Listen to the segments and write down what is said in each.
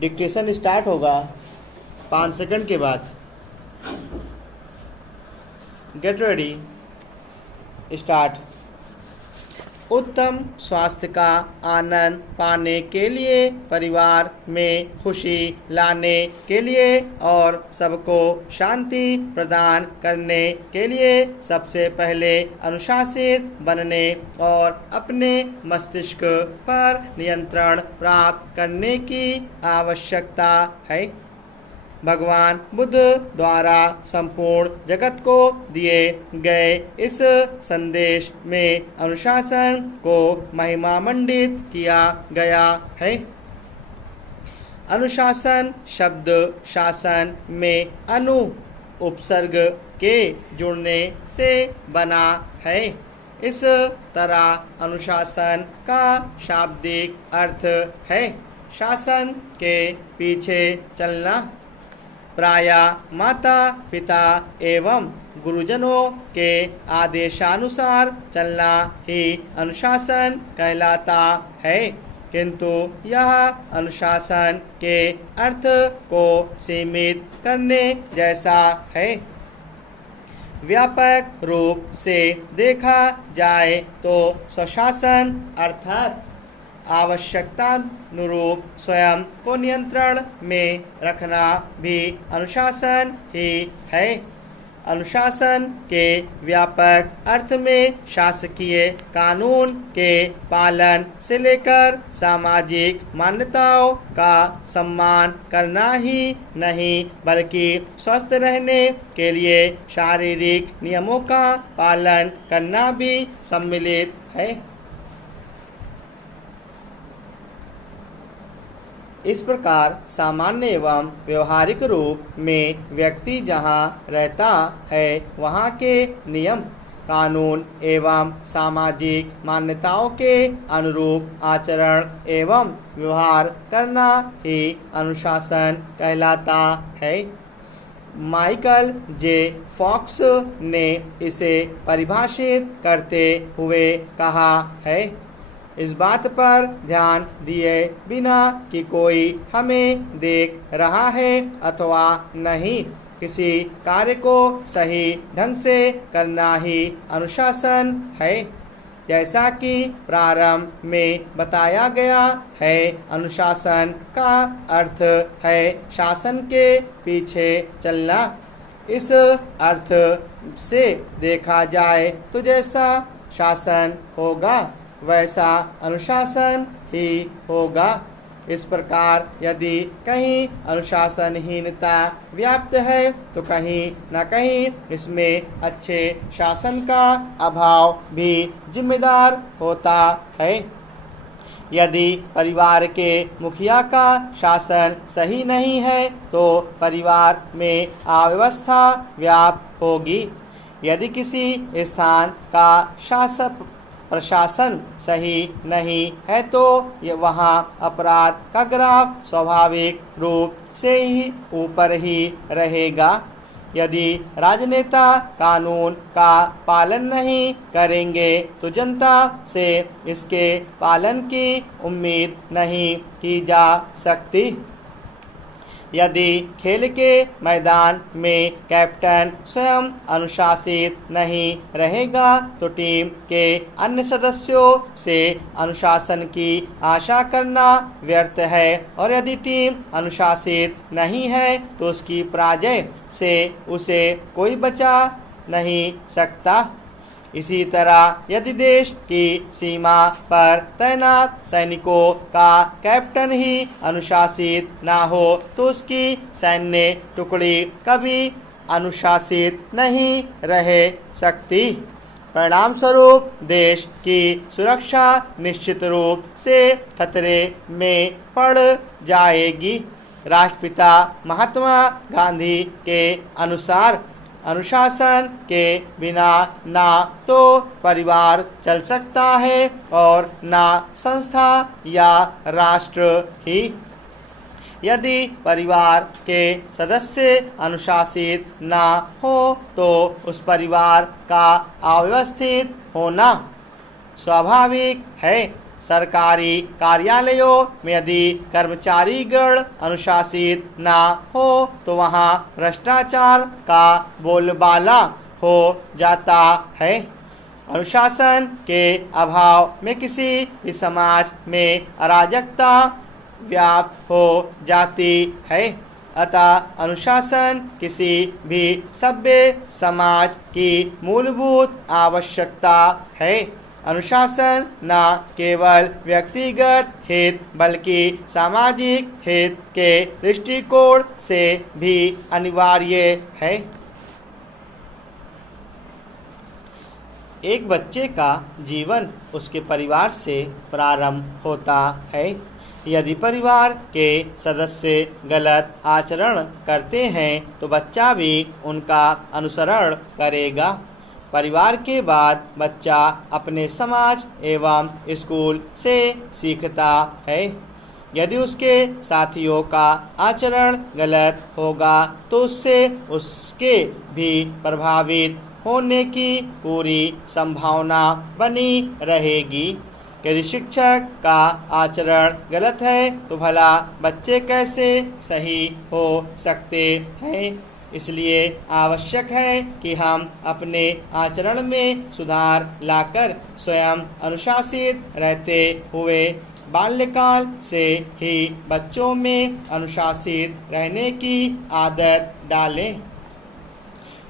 Dictation start होगा 5 second के बाद। Get ready, start. उत्तम स्वास्थ्य का आनंद पाने के लिए, परिवार में खुशी लाने के लिए और सबको शांति प्रदान करने के लिए सबसे पहले अनुशासित बनने और अपने मस्तिष्क पर नियंत्रण प्राप्त करने की आवश्यकता है। भगवान बुद्ध द्वारा संपूर्ण जगत को दिए गए इस संदेश में अनुशासन को महिमामंडित किया गया है। अनुशासन शब्द शासन में अनु उपसर्ग के जुड़ने से बना है। इस तरह अनुशासन का शाब्दिक अर्थ है शासन के पीछे चलना। प्रायः माता पिता एवं गुरुजनों के आदेशानुसार चलना ही अनुशासन कहलाता है, किंतु यह अनुशासन के अर्थ को सीमित करने जैसा है। व्यापक रूप से देखा जाए तो स्वशासन अर्थात आवश्यकतानुरूप स्वयं को नियंत्रण में रखना भी अनुशासन ही है। अनुशासन के व्यापक अर्थ में शासकीय कानून के पालन से लेकर सामाजिक मान्यताओं का सम्मान करना ही नहीं, बल्कि स्वस्थ रहने के लिए शारीरिक नियमों का पालन करना भी सम्मिलित है। इस प्रकार सामान्य एवं व्यवहारिक रूप में व्यक्ति जहाँ रहता है वहाँ के नियम कानून एवं सामाजिक मान्यताओं के अनुरूप आचरण एवं व्यवहार करना ही अनुशासन कहलाता है। माइकल जे फॉक्स ने इसे परिभाषित करते हुए कहा है, इस बात पर ध्यान दिए बिना कि कोई हमें देख रहा है अथवा नहीं, किसी कार्य को सही ढंग से करना ही अनुशासन है। जैसा कि प्रारंभ में बताया गया है, अनुशासन का अर्थ है शासन के पीछे चलना। इस अर्थ से देखा जाए तो जैसा शासन होगा वैसा अनुशासन ही होगा। इस प्रकार यदि कहीं अनुशासनहीनता व्याप्त है तो कहीं न कहीं इसमें अच्छे शासन का अभाव भी जिम्मेदार होता है। यदि परिवार के मुखिया का शासन सही नहीं है तो परिवार में अव्यवस्था व्याप्त होगी। यदि किसी स्थान का शासक प्रशासन सही नहीं है तो वहाँ अपराध का ग्राफ स्वाभाविक रूप से ही ऊपर ही रहेगा। यदि राजनेता कानून का पालन नहीं करेंगे तो जनता से इसके पालन की उम्मीद नहीं की जा सकती। यदि खेल के मैदान में कैप्टन स्वयं अनुशासित नहीं रहेगा तो टीम के अन्य सदस्यों से अनुशासन की आशा करना व्यर्थ है, और यदि टीम अनुशासित नहीं है तो उसकी पराजय से उसे कोई बचा नहीं सकता। इसी तरह यदि देश की सीमा पर तैनात सैनिकों का कैप्टन ही अनुशासित ना हो तो उसकी सैन्य टुकड़ी कभी अनुशासित नहीं रह सकती। परिणाम स्वरूप देश की सुरक्षा निश्चित रूप से खतरे में पड़ जाएगी। राष्ट्रपिता महात्मा गांधी के अनुसार अनुशासन के बिना ना तो परिवार चल सकता है और ना संस्था या राष्ट्र ही। यदि परिवार के सदस्य अनुशासित ना हो तो उस परिवार का अव्यवस्थित होना स्वाभाविक है। सरकारी कार्यालयों में यदि कर्मचारीगण अनुशासित ना हो तो वहाँ भ्रष्टाचार का बोलबाला हो जाता है। अनुशासन के अभाव में किसी भी समाज में अराजकता व्याप्त हो जाती है। अतः अनुशासन किसी भी सभ्य समाज की मूलभूत आवश्यकता है। अनुशासन न केवल व्यक्तिगत हित बल्कि सामाजिक हित के दृष्टिकोण से भी अनिवार्य है। एक बच्चे का जीवन उसके परिवार से प्रारंभ होता है। यदि परिवार के सदस्य गलत आचरण करते हैं तो बच्चा भी उनका अनुसरण करेगा। परिवार के बाद बच्चा अपने समाज एवं स्कूल से सीखता है। यदि उसके साथियों का आचरण गलत होगा तो उससे उसके भी प्रभावित होने की पूरी संभावना बनी रहेगी। यदि शिक्षक का आचरण गलत है तो भला बच्चे कैसे सही हो सकते हैं। इसलिए आवश्यक है कि हम अपने आचरण में सुधार लाकर स्वयं अनुशासित रहते हुए बाल्यकाल से ही बच्चों में अनुशासित रहने की आदत डालें।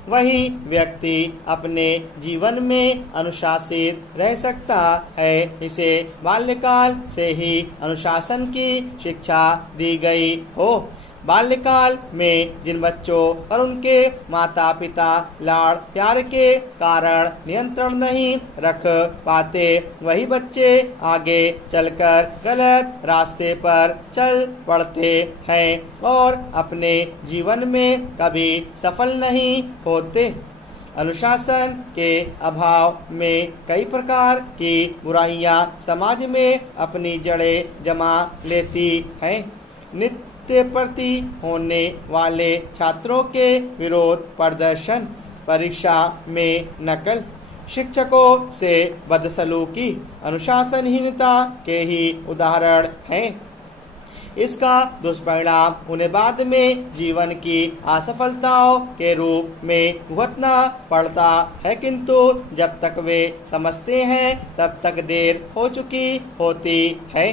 वही व्यक्ति अपने जीवन में अनुशासित रह सकता है। इसे बाल्यकाल से ही अनुशासन की शिक्षा दी गई हो। बाल्यकाल में जिन बच्चों पर उनके माता पिता लाड़ प्यार के कारण नियंत्रण नहीं रख पाते वही बच्चे आगे चलकर गलत रास्ते पर चल पड़ते हैं और अपने जीवन में कभी सफल नहीं होते। अनुशासन के अभाव में कई प्रकार की बुराइयां समाज में अपनी जड़ें जमा लेती हैं। नित्य प्रति होने वाले छात्रों के विरोध प्रदर्शन, परीक्षा में नकल, शिक्षकों से बदसलूकी अनुशासनहीनता के ही उदाहरण हैं। इसका दुष्परिणाम उन्हें बाद में जीवन की असफलताओं के रूप में भुगतना पड़ता है, किंतु जब तक वे समझते हैं तब तक देर हो चुकी होती है।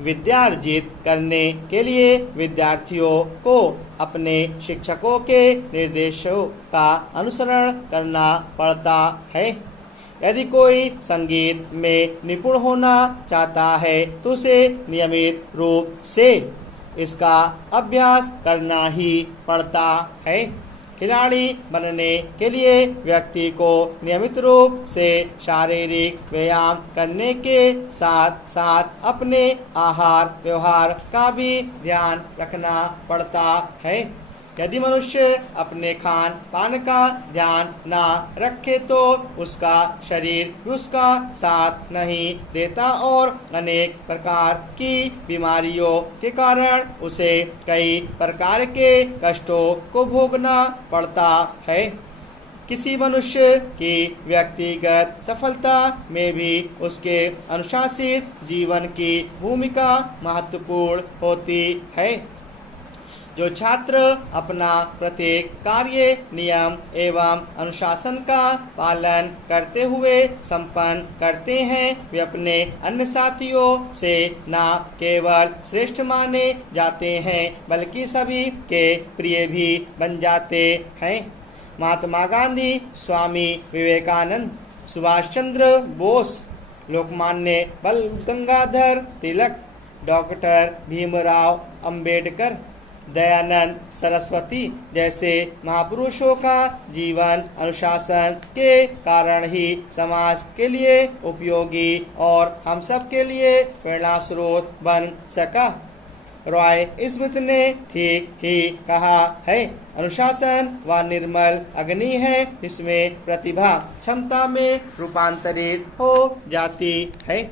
विद्या अर्जित करने के लिए विद्यार्थियों को अपने शिक्षकों के निर्देशों का अनुसरण करना पड़ता है। यदि कोई संगीत में निपुण होना चाहता है तो उसे नियमित रूप से इसका अभ्यास करना ही पड़ता है। खिलाड़ी बनने के लिए व्यक्ति को नियमित रूप से शारीरिक व्यायाम करने के साथ साथ अपने आहार व्यवहार का भी ध्यान रखना पड़ता है। यदि मनुष्य अपने खान पान का ध्यान ना रखे तो उसका शरीर उसका साथ नहीं देता और अनेक प्रकार की बीमारियों के कारण उसे कई प्रकार के कष्टों को भोगना पड़ता है। किसी मनुष्य की व्यक्तिगत सफलता में भी उसके अनुशासित जीवन की भूमिका महत्वपूर्ण होती है। जो छात्र अपना प्रत्येक कार्य नियम एवं अनुशासन का पालन करते हुए संपन्न करते हैं वे अपने अन्य साथियों से न केवल श्रेष्ठ माने जाते हैं बल्कि सभी के प्रिय भी बन जाते हैं। महात्मा गांधी, स्वामी विवेकानंद, सुभाष चंद्र बोस, लोकमान्य बाल गंगाधर तिलक, डॉक्टर भीमराव अंबेडकर, दयानंद सरस्वती जैसे महापुरुषों का जीवन अनुशासन के कारण ही समाज के लिए उपयोगी और हम सब के लिए प्रेरणा स्रोत बन सका। रॉय स्मिथ ने ठीक ही कहा है, अनुशासन वह निर्मल अग्नि है जिसमें प्रतिभा क्षमता में रूपांतरित हो जाती है।